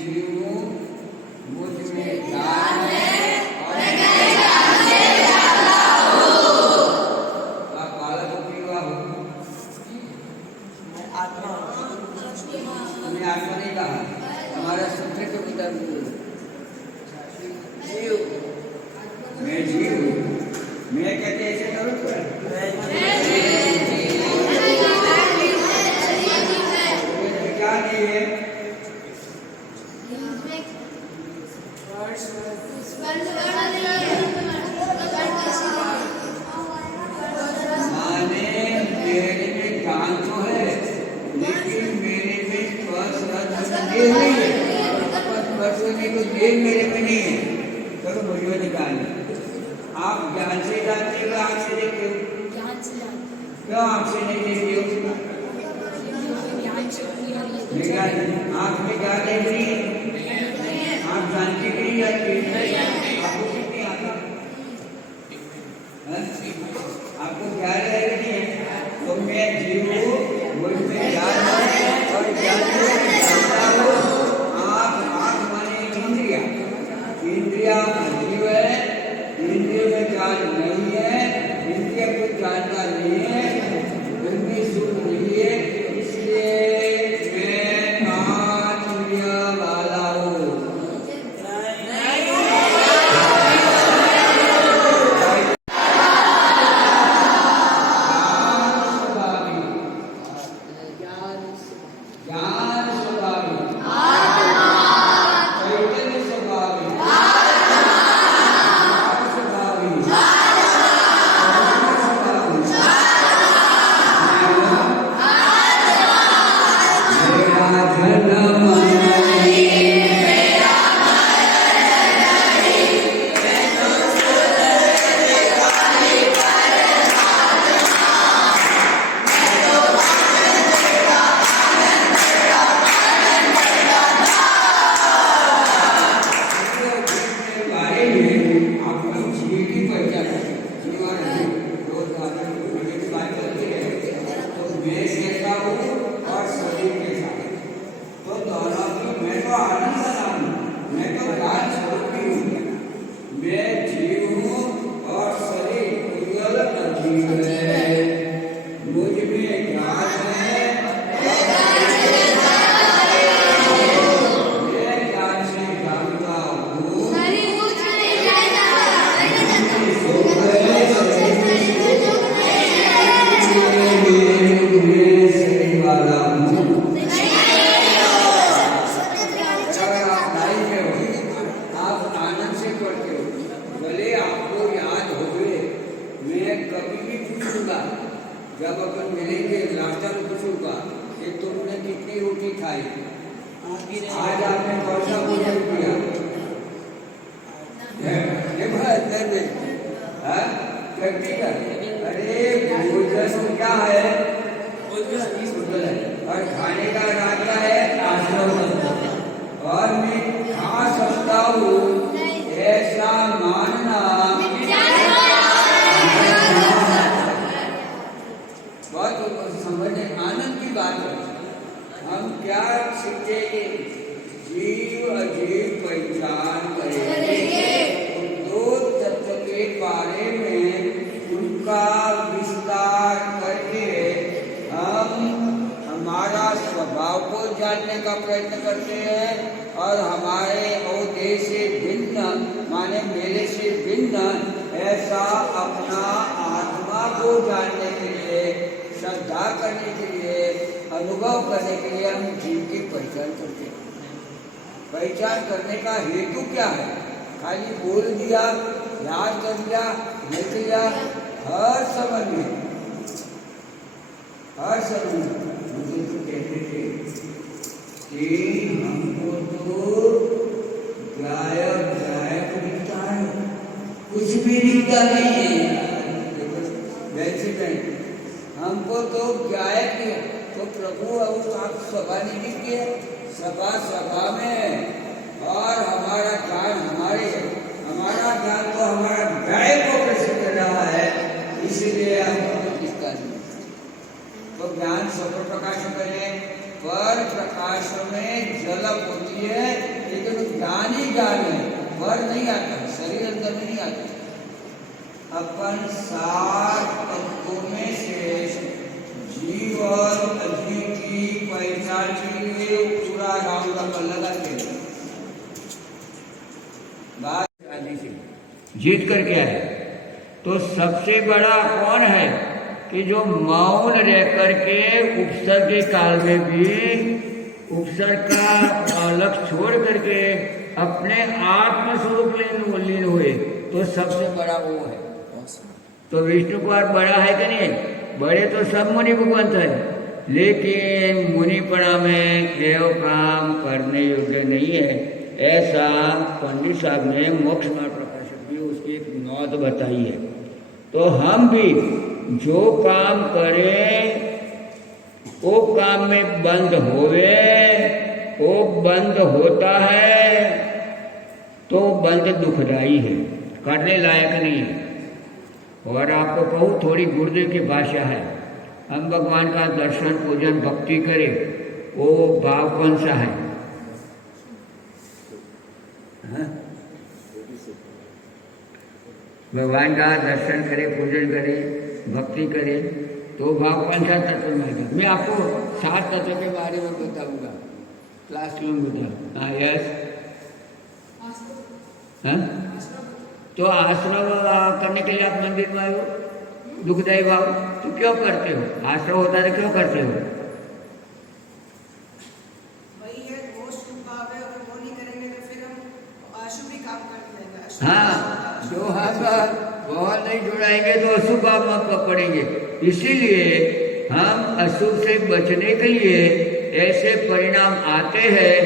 जीव हूँ, मुझ में ज्ञान है और मैं ज्ञान से ज्यादा हूँ। काला टोपी हुआ हूँ, मैं आत्मा हूँ। तुमने आत्मा नहीं कहा, हमारा सूत्र तो किताब जीव, मैं जीव हूँ, मैं कहते ऐसे करो तो क्या नहीं है, माने मेरे में ज्ञान तो है लेकिन मेरे में स्पर्श देह नहीं है, स्पर्श नहीं तो देह मेरे में नहीं है। चलो भैया निकाल, आप ज्ञान से जानते हो, आँख से देखते हो, क्यों आँख से नहीं देखते हो? आँख में क्या देख रही है? आँख जानती कि नहीं जानती? आपको कितनी आँख है? आपको क्या रहेगा नहीं है? तो मैं जीव हूँ, मुझ में ज्ञान है और ज्ञान को जानता हूँ। आँख माने इंद्रिया, इंद्रिया जीव है, इंद्रिय में ज्ञान नहीं है, इंद्रिय कुछ जानता नहीं है, इंद्रिय सुख नहीं है, इसलिए मैं पांच इंद्रिय वाला हूँ। ज्ञान स्वभावी, चैतन्य स्वभावी, स्वभावी, मेरा जन्म बारे में आप जीव की पहचान जीव और जीव दो बात करते हैं, तो मैं कैसा हूँ और शरीर कैसा है, तो दोनों की मैं तो आनंद हूँ, मैं तो ज्ञान स्वरूप हूँ, मैं जीव हूँ और शरीर केवल अजीव है, मुझ में ज्ञान है, मैं ज्ञान से जानता हूँ, शरीर वाला हूँ। अगर आप लाइफ में हो, आप आनंद से पढ़ते हो, भले आपको याद हो गए, मैं कभी भी पूछूंगा, जब अपन मिलेंगे रास्ता में पूछूंगा कि तुमने कितनी रोटी खाई, आज आपने कौन सा भोजन किया, ये बात नहीं, हाँ व्यक्तिगत, अरे भोजन क्या है, और खाने का रास्ता है आश्रम, और मैं खा सकता हूँ ऐसा मानना बहुत समझने आनंद की बात है। हम क्या सीखेंगे, जीव अजीव पहचान करेंगे, दो तत्व के बारे में उनका विस्तार करके हम हमारा स्वभाव को जानने का प्रयत्न करते हैं और हमारे औहदे से भिन्न माने मेरे से भिन्न ऐसा अपना आत्मा को जानने के लिए, श्रद्धा करने के लिए, अनुभव करने के लिए हम जीव की पहचान करते हैं। पहचान करने का हेतु क्या है? खाली बोल दिया, याद कर दिया, लिख लिया, हर समय में मुझे तो कहते थे कि हमको तो गायब दिखता है, कुछ भी दिखता नहीं है। वैसे नहीं, हमको तो गायब है, तो प्रभु अब आप सभा नहीं दिखती है, सभा में, और हमारा ज्ञान हमारा ज्ञान तो हमारा गायब को प्रसिद्ध कर रहा है, इसलिए हमको तो दिखता नहीं। तो ज्ञान स्वप्न प्रकाश करें, पर प्रकाश में झलक होती है ज्ञान ही ज्ञान है, वर नहीं आता, शरीर अंदर में नहीं आता। अपन 7 तत्वों में से जीव और अजीव की पहचान के लिए पूरा राम का पल लगा के बात आदि से जीत करके आए। तो सबसे बड़ा कौन है कि जो मौन रह करके उपसर्ग के काल में भी उपसर्ग का लक्ष्य छोड़ करके अपने आत्म स्वरूप लीन हुए, तो सबसे बड़ा वो है। तो विष्णु कुमार बड़ा है कि नहीं? बड़े तो सब मुनि भगवंत है, लेकिन मुनिपणा में एव काम करने योग्य नहीं है। ऐसा पंडित साहब ने मोक्ष मार्ग प्रकाशक भी उसकी एक नौत बताई है। तो हम भी जो काम करें वो काम में बंद होवे, वो बंद होता है तो बंद दुखदाई है, करने लायक नहीं है। और आपको कहूँ थोड़ी गुरुदेव की भाषा है, हम भगवान का दर्शन पूजन भक्ति करें, वो भाव कौन सा है? भगवान का दर्शन करें, पूजन करें, भक्ति करें, तो भाव कौन सा तत्व में है? मैं आपको 7 तत्व के बारे में बताऊंगा, क्लास में बता। हाँ, यस। हाँ, तो आश्रम करने के लिए आप मंदिर में आए हो, दुखदायी भाव, तो क्यों करते हो? आश्रम होता है क्यों करते हो? वही है, वो शुभ भाव है, और वो नहीं करेंगे तो फिर हम अशुभ ही काम करने लगेंगे। हाँ, जो हम बहुत नहीं जुड़ाएंगे तो अशुभ भाव में पड़ेंगे। इसीलिए हम अशुभ से बचने के लिए ऐसे परिणाम आते हैं,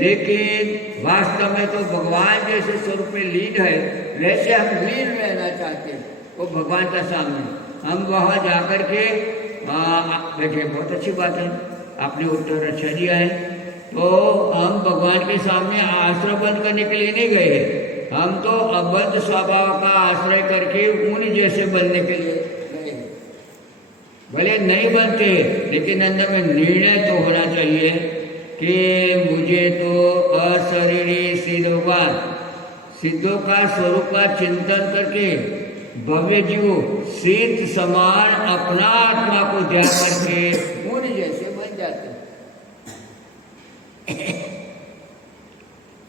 लेकिन वास्तव में तो भगवान जैसे स्वरूप में लीन है, वैसे हम लीन रहना चाहते हैं वो भगवान का सामने। हम वहाँ जाकर के बैठे, बहुत अच्छी बात है, आपने उत्तर अच्छा दिया है। तो हम भगवान के सामने आश्रय बंद करने के लिए नहीं गए हैं, हम तो अबद्ध स्वभाव का आश्रय करके उन जैसे बनने के लिए गए हैं। भले नहीं बनते, लेकिन अंदर में निर्णय तो होना चाहिए कि मुझे तो अशरीरी सिद्धों का स्वरूप का चिंतन करके भव्य जीव सिद्ध समान अपना आत्मा को ध्यान करके उन जैसे बन जाते।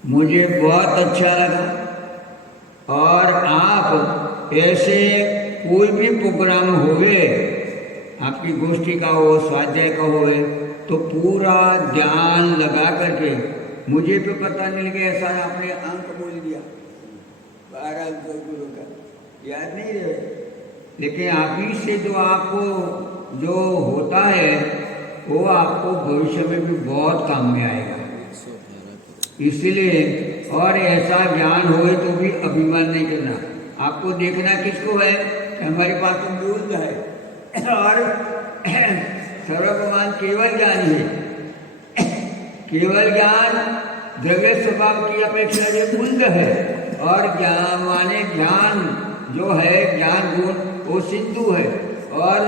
मुझे बहुत अच्छा लगा। और आप ऐसे कोई भी प्रोग्राम होवे, आपकी गोष्ठी का हो, स्वाध्याय का होवे, तो पूरा ध्यान लगा करके, मुझे तो पता नहीं लगे ऐसा आपने अंक बोल दिया 12 गुरु का याद नहीं रहे, लेकिन आप ही से जो आपको जो होता है वो आपको भविष्य में भी बहुत काम में आएगा। इसलिए और ऐसा ज्ञान होए तो भी अभिमान नहीं करना। आपको देखना किसको है? हमारे पास तो बुद्ध है और सर्वप्रमाण केवल ज्ञान है। केवल ज्ञान द्रव्य स्वभाव की अपेक्षा जो बुद्ध है, और ज्ञान माने ज्ञान जो है, ज्ञान गुण वो सिंधु है, और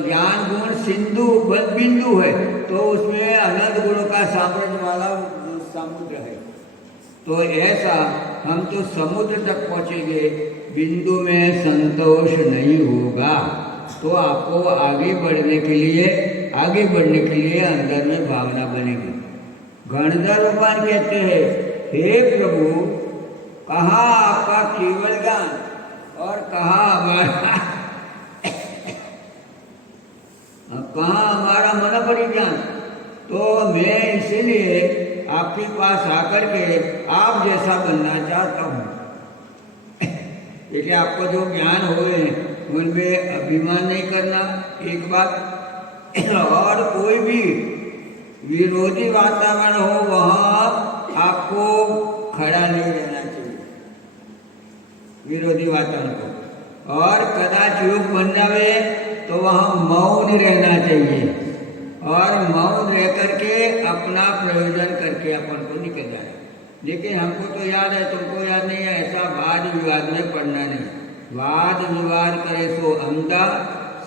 ज्ञान गुण सिंधु बिंदु है, तो उसमें अनंत गुणों का साम्राज्य वाला समुद्र है। तो ऐसा हम तो समुद्र तक पहुंचेंगे, बिंदु में संतोष नहीं होगा। तो आपको आगे बढ़ने के लिए अंदर में भावना बनेगी। गणधर भगवान कहते हैं, हे प्रभु, कहाँ आपका केवल ज्ञान और कहाँ हमारा मन परिज्ञान। तो मैं इसीलिए आपके पास आकर के आप जैसा बनना चाहता हूँ। देखिए, आपको जो ज्ञान हुए उनमें अभिमान नहीं करना, एक बात। और कोई भी विरोधी वातावरण हो वहाँ आपको खड़ा नहीं रहना चाहिए, विरोधी वातावरण को। और कदाच योग बन जावे तो वहाँ मौन रहना चाहिए, और मौन रह करके अपना प्रयोजन करके अपन को निकल जाए। लेकिन हमको तो याद है, तुमको याद नहीं है, ऐसा वाद विवाद में पढ़ना नहीं। वाद विवाद करे सो अंधा,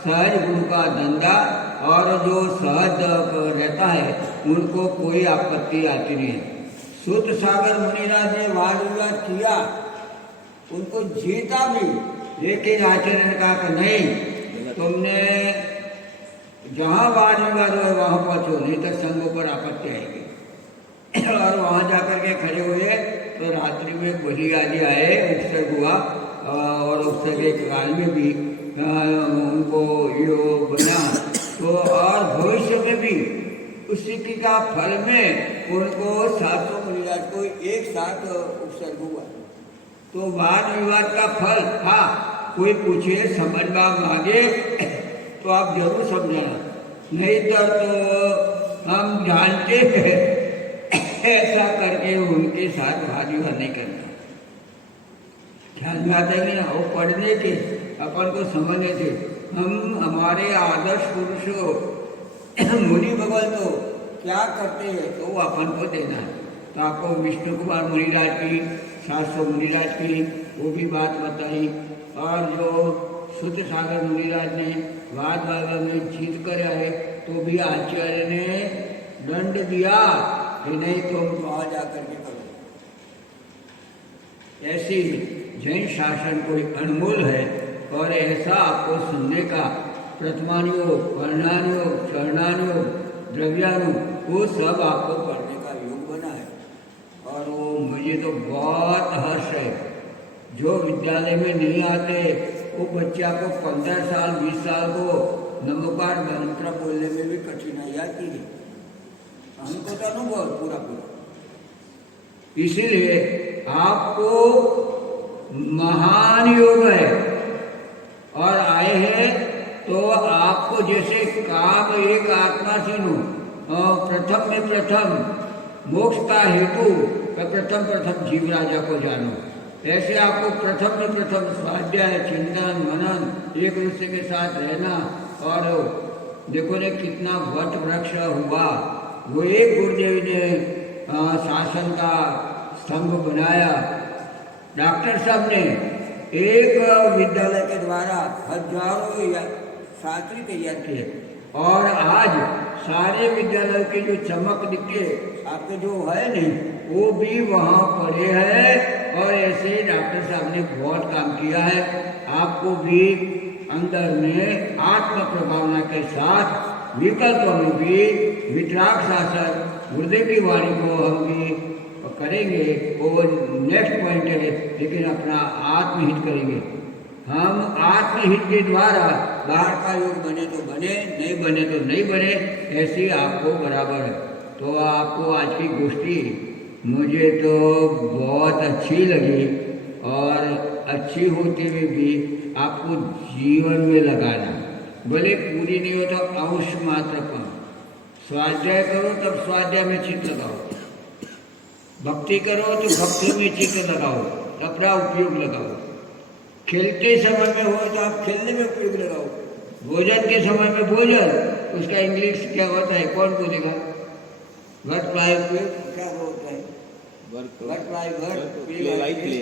सहज गुरु का धंधा, और जो सहज रहता है उनको कोई आपत्ति आती नहीं है। सूत सागर मुनिराज ने वाद विवाद किया, उनको जीता भी, लेकिन आचार्य ने कहा कि नहीं, तुमने जहाँ वाद विवाद हो वहाँ पहुँचो, नहीं तो संघों पर आपत्ति आएगी। और वहाँ जाकर के खड़े हुए तो रात्रि में बलि आदि आए, उत्सर्ग हुआ, और उत्सर्ग के काल में भी उनको योग बना। तो और भविष्य में भी उसी का फल में उनको 700 मुनिराज को एक साथ उत्सर्ग हुआ। तो वाद विवाद का फल, हाँ कोई पूछे समझ मांगे तो आप जरूर समझाना, नहीं तो हम जानते हैं ऐसा करके उनके साथ वाद विवाद नहीं करना। ख्याल में आता है कि ना, वो पढ़ने के अपन को समझने थे। हम हमारे आदर्श पुरुषों मुनि भगवान तो क्या करते हैं तो वो अपन को देना है। तो आपको विष्णु कुमार मुनिराज की, 700 मुनिराज की वो भी बात बताई, और जो शुद्ध सागर मुनिराज ने वाद वाद में जीत कर आए तो भी आचार्य ने दंड दिया कि नहीं तुम वहाँ जाकर के करो। ऐसी जैन शासन कोई अनमोल है, और ऐसा आपको सुनने का प्रथमानुयोग, वर्णानुयोग, चरणानुयोग, द्रव्यानुयोग, वो सब आपको पढ़ने का योग बना है। और वो मुझे तो बहुत हर्ष है, जो विद्यालय में नहीं आते वो बच्चा को 15 साल 20 साल को नमोकार मंत्र बोलने में भी कठिनाई आती है। हमको तो अनुभव पूरा पूरा। इसीलिए आपको महान योग है, और आए हैं तो आपको जैसे काम एक आत्मा से नो, प्रथम में प्रथम मोक्ष का हेतु प्रथम जीव राजा को जानो, ऐसे आपको प्रथम में प्रथम स्वाध्याय, चिंतन, मनन, एक दूसरे के साथ रहना। और देखो ने कितना वट वृक्ष हुआ, वो एक गुरुदेव ने शासन का स्तंभ बनाया। डॉक्टर साहब ने एक विद्यालय के द्वारा हजारों छात्र तैयार किए, और आज सारे विद्यालयों की जो चमक दिखे आपके जो है नहीं, वो भी वहाँ पड़े हैं। और ऐसे डॉक्टर साहब ने बहुत काम किया है। आपको भी अंदर में आत्म प्रभावना के साथ विकल्प में भी वितराग शासन गुरुदेव की वाणी को हम भी करेंगे, वो नेक्स्ट पॉइंट है। लेकिन अपना आत्महित करेंगे हम, आत्महित के द्वारा बाहर का योग बने तो बने, नहीं बने तो नहीं बने, ऐसी आपको बराबर है। तो आपको आज की गोष्ठी मुझे तो बहुत अच्छी लगी, और अच्छी होते हुए भी आपको जीवन में लगाना, भले पूरी नहीं हो तो अंश मात्र कम। स्वाध्याय करो तब स्वाध्याय में चित्त लगाओ, भक्ति करो तो भक्ति में चित्त लगाओ, अपना उपयोग लगाओ। खेलते समय में हो तो आप खेलने में उपयोग लगाओ, भोजन के समय में भोजन, उसका इंग्लिश क्या होता है कौन बोलेगा? वर्क बाय क्या होता है? Work by work, play by play,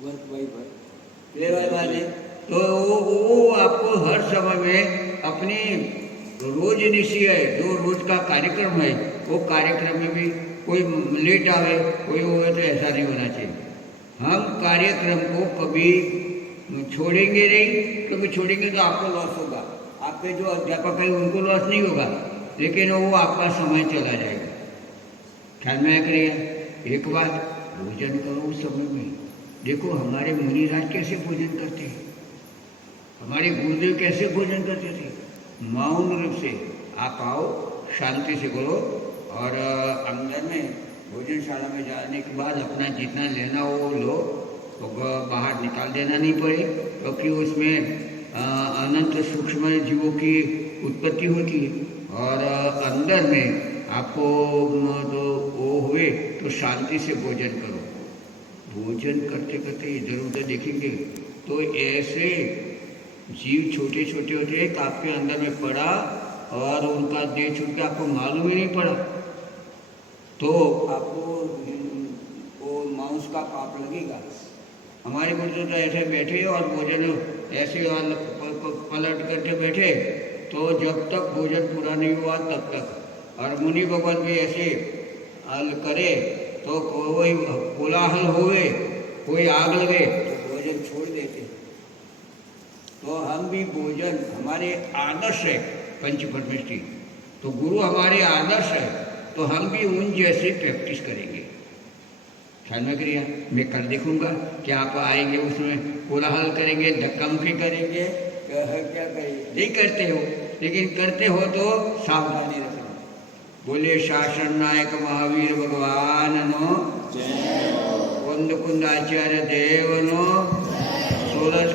work by work, play by play. तो वो आपको हर समय में अपनी रोज निशी है, जो रोज का कार्यक्रम है, वो कार्यक्रम में भी कोई लेट आवे, कोई होवे तो ऐसा नहीं होना चाहिए। हम कार्यक्रम को कभी छोड़ेंगे नहीं, क्योंकि छोड़ेंगे तो आपको लॉस होगा, आपके जो अध्यापक है उनको लॉस नहीं होगा, लेकिन वो आपका समय चला जाएगा। ख्याल में करिए। एक बात, भोजन करो उस समय में। देखो हमारे मुनिराज कैसे भोजन करते हैं, हमारे गुरुदेव कैसे भोजन करते थे। मौन रूप से आप आओ, शांति से करो, और अंदर में भोजनशाला में जाने के बाद अपना जितना लेना हो वो लो, तो बाहर निकाल देना नहीं पड़े, क्योंकि उसमें अनंत सूक्ष्म जीवों की उत्पत्ति होती है। और अंदर में आपको तो वो हुए तो शांति से भोजन करो। भोजन करते करते इधर उधर देखेंगे तो ऐसे जीव छोटे छोटे होते हैं कि आपके अंदर में पड़ा, और उनका देह छूट के आपको मालूम ही नहीं पड़ा, तो आपको वो मांस का पाप लगेगा। हमारे गुरुदेव तो ऐसे बैठे और भोजन ऐसे पलट करके बैठे, तो जब तक भोजन पूरा नहीं हुआ तब तक। और मुनि भगवान भी ऐसे हल करे तो कोई कोलाहल होवे, कोई आग लगे तो भोजन छोड़ देते। तो हम भी भोजन, हमारे आदर्श है पंच परमेष्टि, तो गुरु हमारे आदर्श है, तो हम भी उन जैसे प्रैक्टिस करेंगे। ख्याल में करिए, मैं कल देखूंगा कि आप आएंगे उसमें कोलाहल करेंगे, धक्का मुक्की करेंगे, क्या करेंगे, नहीं करते हो, लेकिन करते हो तो सावधानी रखना। बोले शासन नायक महावीर भगवान नो, कुंद कुंदाचार्य देव नो, सोलह